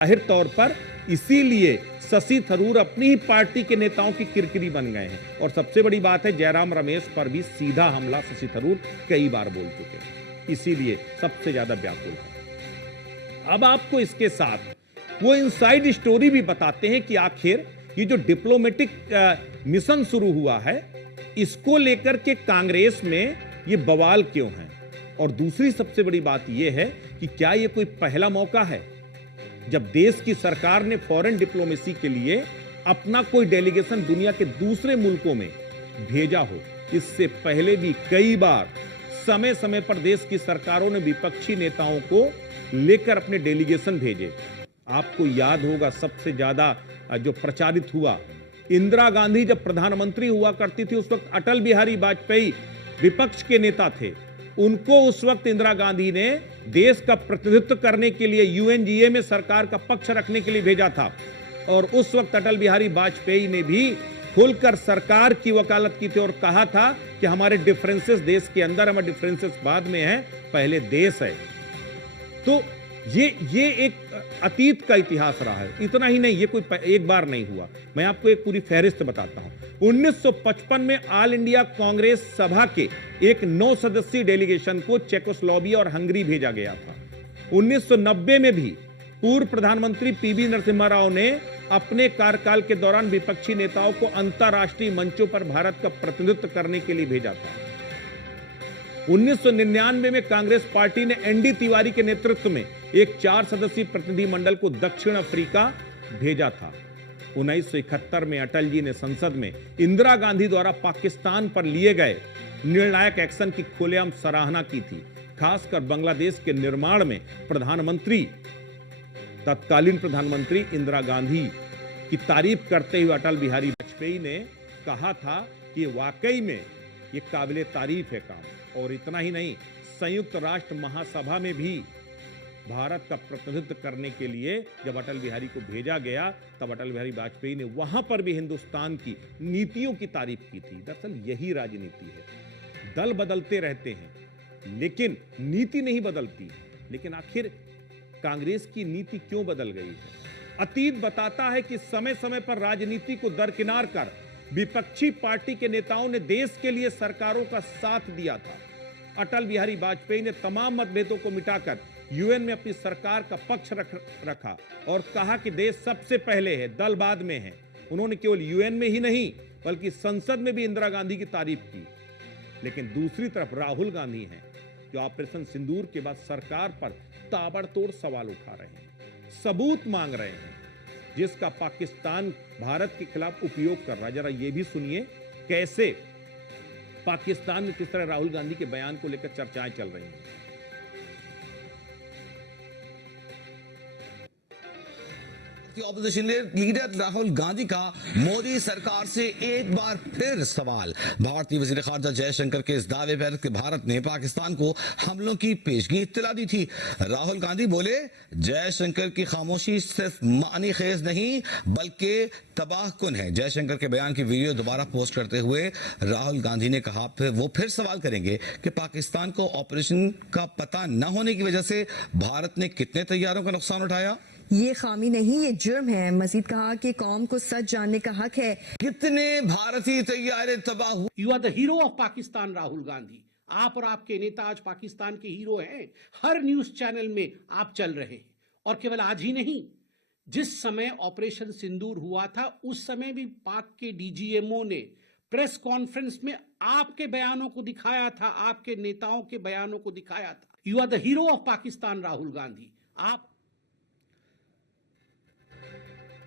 जाहिर तौर पर इसीलिए शशि थरूर अपनी ही पार्टी के नेताओं की किरकिरी बन गए हैं। और सबसे बड़ी बात है, जयराम रमेश पर भी सीधा हमला शशि थरूर कई बार बोल चुके हैं, इसीलिए सबसे ज्यादा व्याकुल है। अब आपको इसके साथ वो इनसाइड स्टोरी भी बताते हैं कि आखिर ये जो डिप्लोमेटिक मिशन शुरू हुआ है, इसको लेकर के कांग्रेस में ये बवाल क्यों है। और दूसरी सबसे बड़ी बात यह है कि क्या ये कोई पहला मौका है जब देश की सरकार ने फॉरेन डिप्लोमेसी के लिए अपना कोई डेलीगेशन दुनिया के दूसरे मुल्कों में भेजा हो। इससे पहले भी कई बार समय समय पर देश की सरकारों ने विपक्षी नेताओं को लेकर अपने डेलीगेशन भेजे। आपको याद होगा सबसे ज्यादा जो प्रचारित हुआ, इंदिरा गांधी जब प्रधानमंत्री हुआ करती थी उस वक्त अटल बिहारी वाजपेयी विपक्ष के नेता थे। उनको उस वक्त इंदिरा गांधी ने देश का प्रतिनिधित्व करने के लिए यूएनजीए में सरकार का पक्ष रखने के लिए भेजा था। और उस वक्त अटल बिहारी वाजपेयी ने भी खुलकर सरकार की वकालत की थी और कहा था कि हमारे डिफरेंसेस देश के अंदर, हमारे डिफरेंसेस बाद में है, पहले देश है। तो ये एक अतीत का इतिहास रहा है। इतना ही नहीं, ये कोई एक बार नहीं हुआ। मैं आपको एक पूरी फहरिस्त बताता हूं। 1955 में ऑल इंडिया कांग्रेस सभा के एक 9 सदस्यीय डेलीगेशन को चेकोस्लोवाकिया और हंगरी भेजा गया था। 1990 में भी पूर्व प्रधानमंत्री पीवी नरसिम्हा राव ने अपने कार्यकाल के दौरान विपक्षी नेताओं को अंतर्राष्ट्रीय मंचों पर भारत का प्रतिनिधित्व करने के लिए भेजा था। 1999 में कांग्रेस पार्टी ने एनडी तिवारी के नेतृत्व में एक 4 सदस्यीय प्रतिनिधिमंडल को दक्षिण अफ्रीका भेजा था। 1971 में अटल जी ने संसद में इंदिरा गांधी द्वारा पाकिस्तान पर लिए गए निर्णायक एक्शन की खुलेआम सराहना की थी। खासकर बांग्लादेश के निर्माण में तत्कालीन प्रधानमंत्री इंदिरा गांधी की तारीफ करते हुए अटल बिहारी वाजपेयी ने कहा था कि वाकई में ये काबिले तारीफ है काम। और इतना ही नहीं, संयुक्त राष्ट्र महासभा में भी भारत का प्रतिनिधित्व करने के लिए जब अटल बिहारी को भेजा गया, तब अटल बिहारी वाजपेयी ने वहां पर भी हिंदुस्तान की नीतियों की तारीफ की थी। दरअसल यही राजनीति है, दल बदलते रहते हैं लेकिन नीति नहीं बदलती। लेकिन आखिर कांग्रेस की नीति क्यों बदल गई है? अतीत बताता है कि समय समय पर राजनीति को दरकिनार कर विपक्षी पार्टी के नेताओं ने देश के लिए सरकारों का साथ दिया था। अटल बिहारी वाजपेयी ने तमाम मतभेदों को मिटाकर यूएन में अपनी सरकार का पक्ष रखा और कहा कि देश सबसे पहले है, दल बाद में है। उन्होंने केवल यूएन में ही नहीं बल्कि संसद में भी इंदिरा गांधी की तारीफ की। लेकिन दूसरी तरफ राहुल गांधी हैं जो ऑपरेशन सिंदूर के बाद सरकार पर ताबड़तोड़ सवाल उठा रहे हैं, सबूत मांग रहे हैं, जिसका पाकिस्तान भारत के खिलाफ उपयोग कर रहा है। जरा ये भी सुनिए कैसे पाकिस्तान में किस तरह राहुल गांधी के बयान को लेकर चर्चाएं चल रही हैं। ऑपोजिशन लीडर राहुल गांधी का मोदी सरकार से एक बार फिर सवाल। भारतीय वजीर खारजा जयशंकर के इस दावे पर कि भारत ने पाकिस्तान को हमलों की पेशगी इत्तला दी थी। राहुल गांधी बोले, जयशंकर की खामोशी सिर्फ मानी खेज नहीं बल्कि तबाहकुन है। जयशंकर के बयान की वीडियो दोबारा पोस्ट करते हुए राहुल गांधी ने कहा फिर सवाल करेंगे कि पाकिस्तान को ऑपरेशन का पता न होने की वजह से भारत ने कितने तैयारों का नुकसान उठाया। ये खामी नहीं, ये जुर्म है। मजीद कहा कि कौम को सच जानने का हक है। कितने भारतीय तैयारे तबाह हुए। You are the hero of Pakistan Rahul Gandhi. आप और आपके नेता आज पाकिस्तान के हीरो हैं। हर न्यूज चैनल में आप चल रहे हैं। और केवल आज ही नहीं, जिस समय ऑपरेशन सिंदूर हुआ था उस समय भी पाक के डीजीएमओ ने प्रेस कॉन्फ्रेंस में आपके बयानों को दिखाया था, आपके नेताओं के बयानों को दिखाया था। You are the hero of Pakistan Rahul Gandhi. आप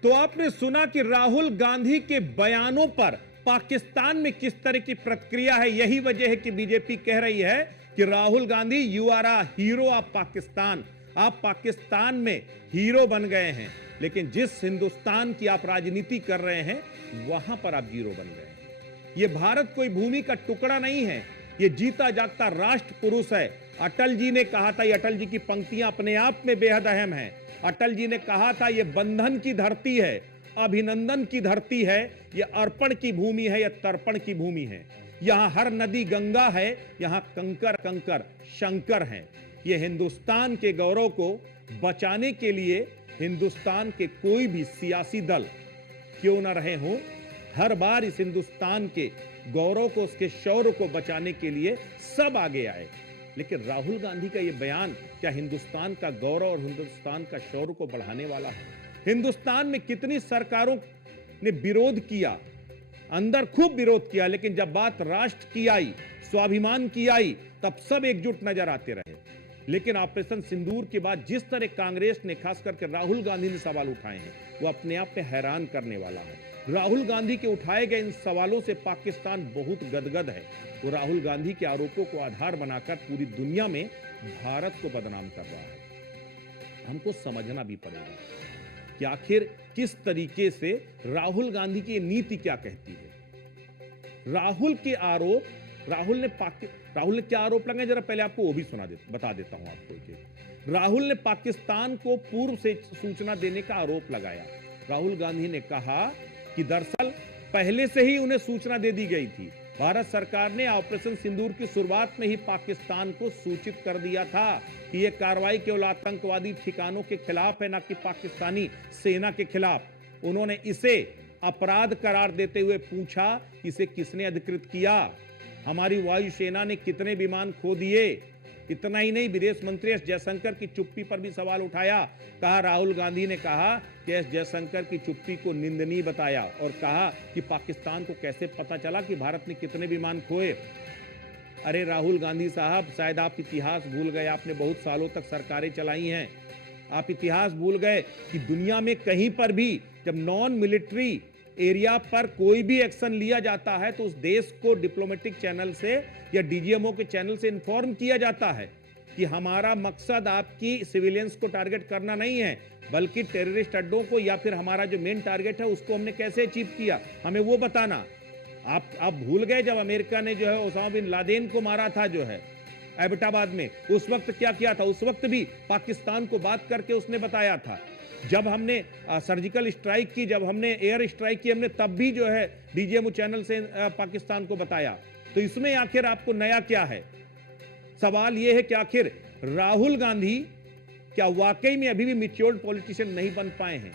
तो आपने सुना कि राहुल गांधी के बयानों पर पाकिस्तान में किस तरह की प्रतिक्रिया है। यही वजह है कि बीजेपी कह रही है कि Rahul Gandhi you are a hero of Pakistan. आप पाकिस्तान में हीरो बन गए हैं, लेकिन जिस हिंदुस्तान की आप राजनीति कर रहे हैं वहां पर आप जीरो बन गए हैं। यह भारत कोई भूमि का टुकड़ा नहीं है, यह जीता जागता राष्ट्र पुरुष है। अटल जी ने कहा था, ये अटल जी की पंक्तियां अपने आप में बेहद अहम हैं। अटल जी ने कहा था, यह बंधन की धरती है, अभिनंदन की धरती है, यह अर्पण की भूमि है, यह तर्पण की भूमि है। यहां हर नदी गंगा है, यहां कंकर कंकर शंकर हैं। यह हिंदुस्तान के गौरव को बचाने के लिए हिंदुस्तान के कोई भी सियासी दल क्यों न रहे हों, हर बार इस हिंदुस्तान के गौरव को, उसके शौर्य को बचाने के लिए सब आगे आए। लेकिन राहुल गांधी का यह बयान क्या हिंदुस्तान का गौरव और हिंदुस्तान का शौर्य को बढ़ाने वाला है? हिंदुस्तान में कितनी सरकारों ने विरोध किया, अंदर खूब विरोध किया, लेकिन जब बात राष्ट्र की आई, स्वाभिमान की आई, तब सब एकजुट नजर आते रहे। लेकिन ऑपरेशन सिंदूर के बाद जिस तरह कांग्रेस ने, खास करके राहुल गांधी ने सवाल उठाए हैं, वो अपने आप में हैरान करने वाला है। राहुल गांधी के उठाए गए इन सवालों से पाकिस्तान बहुत गदगद है। वो राहुल गांधी के आरोपों को आधार बनाकर पूरी दुनिया में भारत को बदनाम कर रहा है। हमको समझना भी पड़ेगा कि आखिर किस तरीके से राहुल गांधी की नीति क्या कहती है। राहुल ने क्या आरोप लगाए, जरा पहले आपको वो भी बता देता हूं आपको एक। राहुल ने पाकिस्तान को पूर्व से सूचना देने का आरोप लगाया। राहुल गांधी ने कहा कि दरअसल पहले से ही उन्हें सूचना दे दी गई थी। भारत सरकार ने ऑपरेशन सिंदूर की शुरुआत में ही पाकिस्तान को सूचित कर दिया था कि यह कार्रवाई केवल आतंकवादी ठिकानों के खिलाफ है, न कि पाकिस्तानी सेना के खिलाफ। उन्होंने इसे अपराध करार देते हुए पूछा, इसे किसने अधिकृत किया, हमारी वायुसेना ने कितने विमान खो दिए। इतना ही नहीं, विदेश मंत्री एस जयशंकर की चुप्पी पर भी सवाल उठाया। कहा, राहुल गांधी ने कहा कि एस जयशंकर की चुप्पी को निंदनीय बताया और कहा कि पाकिस्तान को कैसे पता चला कि भारत ने कितने विमान खोए। अरे राहुल गांधी साहब, शायद आप इतिहास भूल गए, आपने बहुत सालों तक सरकारें चलाई हैं। आप इतिहास भूल गए कि दुनिया में कहीं पर भी जब नॉन मिलिट्री एरिया पर कोई भी एक्शन लिया जाता है तो उस देश को डिप्लोमेटिक चैनल से या डीजीएमओ के चैनल से इन्फॉर्म किया जाता है कि हमारा मकसद आपकी सिविलियंस को टारगेट करना नहीं है, बल्कि टेररिस्ट अड्डों को, या फिर हमारा जो मेन टारगेट है उसको हमने कैसे अचीव किया, हमें वो बताना। आप भूल गए जब अमेरिका ने जो है ओसामा बिन लादेन को मारा था जो है एबटाबाद में, उस वक्त क्या किया था? उस वक्त भी पाकिस्तान को बात करके उसने बताया था। जब हमने सर्जिकल स्ट्राइक की, जब हमने एयर स्ट्राइक की, हमने तब भी जो है डीजीएमओ चैनल से पाकिस्तान को बताया। तो इसमें आखिर आपको नया क्या है? सवाल यह है कि आखिर राहुल गांधी क्या वाकई में अभी भी मैच्योर्ड पॉलिटिशियन नहीं बन पाए हैं?